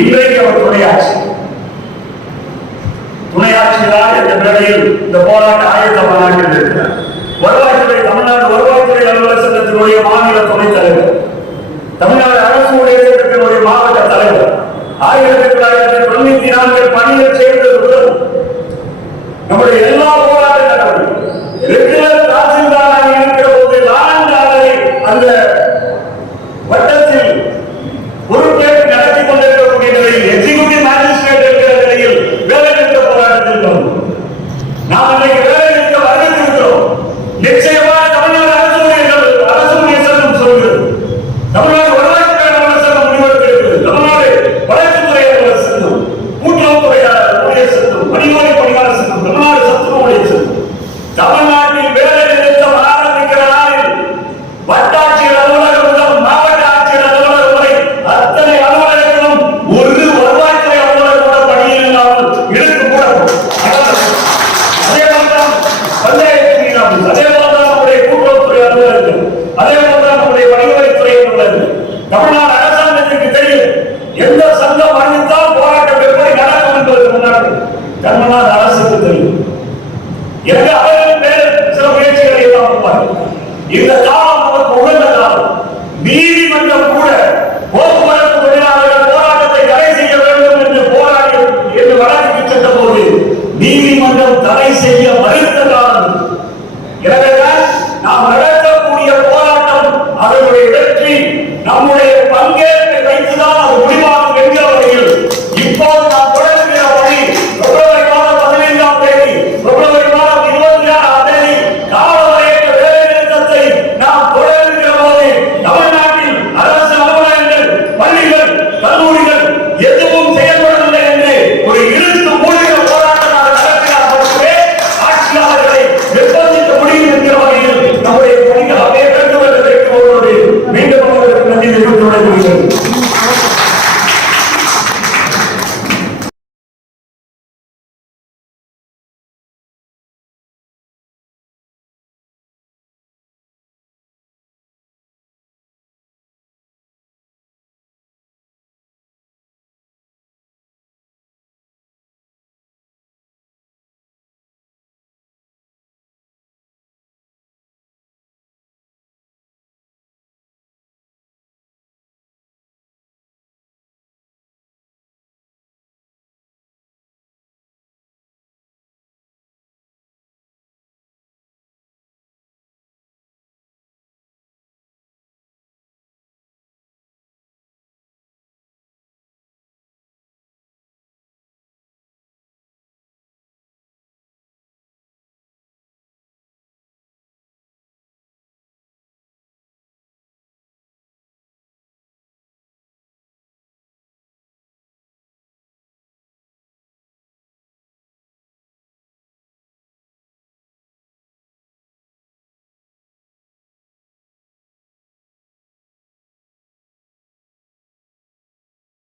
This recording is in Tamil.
இன்றைக்கு அவர் துணையாட்சியார் என்ற மேடையில் இந்த போராட்ட ஆயத்தமாக இருக்கிறார். வருவாய்த்துறை தமிழ்நாடு வருவாய்த்துறை அலுவலர் சங்கத்தினுடைய மாநில துணைத் தலைவர், தமிழ்நாடு அரசு ஊழியர்களுடைய மாவட்ட தலைவர், 1994 பணியில் சேர்ந்தது முதல் நம்முடைய எல்லா போராட்ட நடவடிக்கை ரெகுலர் தாசில்தாராக இருக்கிற போது நான்காவது அந்த வட்டத்தில் பொறுப்பேற்று நடத்தி கொண்டிருக்கக்கூடிய நிலையில் எக்ஸிகியூட்டிவ் மேஜிஸ்ட்ரேட் இருக்கிற நிலையில் வேலை நிறுத்த போராட்டத்தில் நாம் இன்றைக்கு வேலை நிறுத்த வரவேற்கிறோம். நிச்சயமாக தமிழ்நாடு அரசு ஊழியர் சங்கம் சொல்கிறது, தமிழ்நாடு வருவாய்த்துறை அலுவலர் சங்கம் முடிவெடுக்கிறது, தமிழ்நாடு வளர்ச்சித்துறை அலுவலர் சங்கம், கூட்டுறவுத்துறை ஊழியர் சங்கம், பணிவாரி பணியாளர் சங்கம், தமிழ்நாடு சத்துணவு ஊழியர் சங்கம், தமிழ்நாட்டில் வேலை நிறுத்தம் ஆரம்பிக்கிற நாளில் வட்டாட்சியர் அலுவலகம் முதல் மாவட்ட ஆட்சியர் அலுவலகம் வரை அத்தனை அலுவலகங்களும் ஒரு வருவாய்த்துறை அலுவலர் கூட பணியில் இல்லாமல் இழுத்து போடப்படும். அதே போல்தான் பஞ்சாயத்து நீராகும், அதே போல்தான் நம்முடைய கூட்டுறவுத்துறை அலுவலர்கள், அதே போல்தான் நம்முடைய வணிகவரித்துறை அலுவலர்கள். தமிழ்நாடு அரசாங்கத்திற்கு தெரியும் எந்த சங்கம் அறிவித்தால் போராட்டம் எப்படி நடக்கும் என்பதற்கு முன்னாடி தமிழ்நாடு அரசுக்கு தெரியும். எங்க அவர்கள் சில முயற்சிகளை எல்லாம் இந்த காலம்